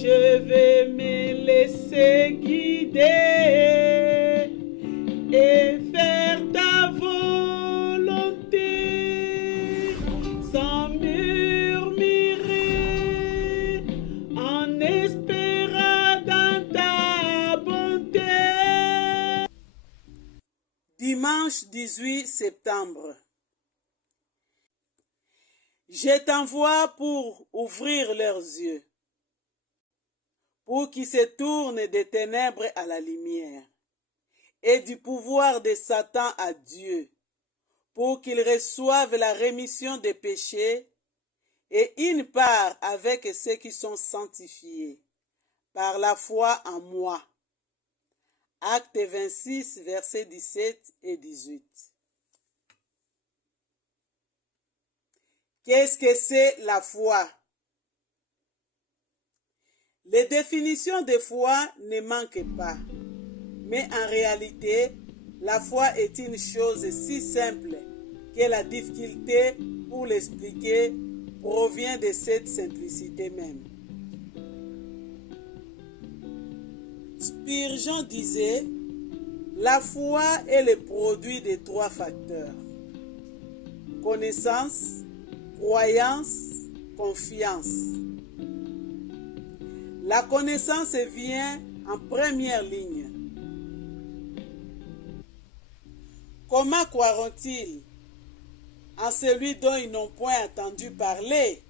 je vais me laisser guider et faire ta volonté sans murmurer, en espérant dans ta bonté. Dimanche 18 septembre. Je t'envoie pour ouvrir leurs yeux, pour qu'ils se tournent des ténèbres à la lumière et du pouvoir de Satan à Dieu, pour qu'ils reçoivent la rémission des péchés et une part avec ceux qui sont sanctifiés par la foi en moi. Acte 26, versets 17 et 18. Qu'est-ce que c'est la foi? Les définitions de foi ne manquent pas. Mais en réalité, la foi est une chose si simple que la difficulté pour l'expliquer provient de cette simplicité même. Spurgeon disait, la foi est le produit de trois facteurs: connaissance, croyance, confiance. La connaissance vient en première ligne. Comment croiront-ils en celui dont ils n'ont point entendu parler?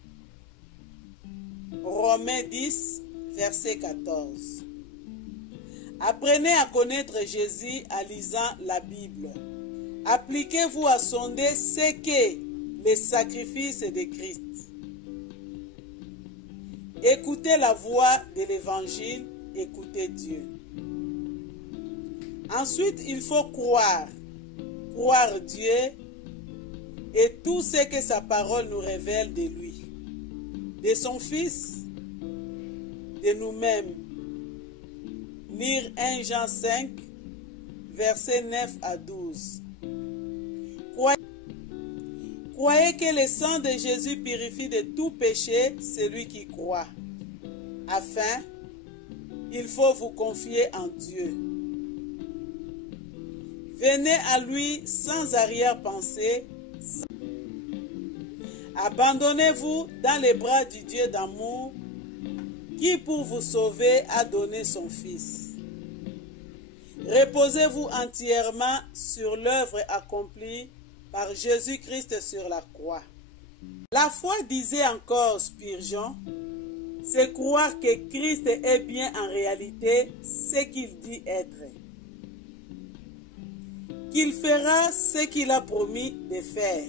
Romains 10, verset 14. Apprenez à connaître Jésus en lisant la Bible. Appliquez-vous à sonder ce qu'est le sacrifice de Christ. Écoutez la voix de l'Évangile, écoutez Dieu. Ensuite, il faut croire Dieu et tout ce que sa parole nous révèle de lui, de son Fils, de nous-mêmes. Lire 1 Jean 5, versets 9 à 12. Croyez que le sang de Jésus purifie de tout péché celui qui croit. Afin, il faut vous confier en Dieu. Venez à lui sans arrière-pensée. Abandonnez-vous dans les bras du Dieu d'amour qui, pour vous sauver, a donné son Fils. Reposez-vous entièrement sur l'œuvre accomplie par Jésus-Christ sur la croix. La foi, disait encore Spurgeon, c'est croire que Christ est bien en réalité ce qu'il dit être, qu'il fera ce qu'il a promis de faire.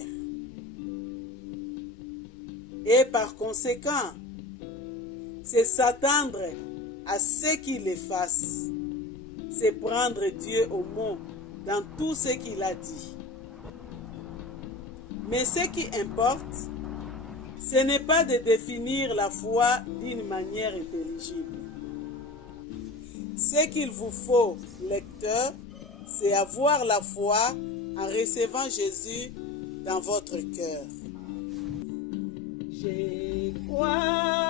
Et par conséquent, c'est s'attendre à ce qu'il le fasse. C'est prendre Dieu au mot dans tout ce qu'il a dit. Mais ce qui importe, ce n'est pas de définir la foi d'une manière intelligible. Ce qu'il vous faut, lecteur, c'est avoir la foi en recevant Jésus dans votre cœur. Je crois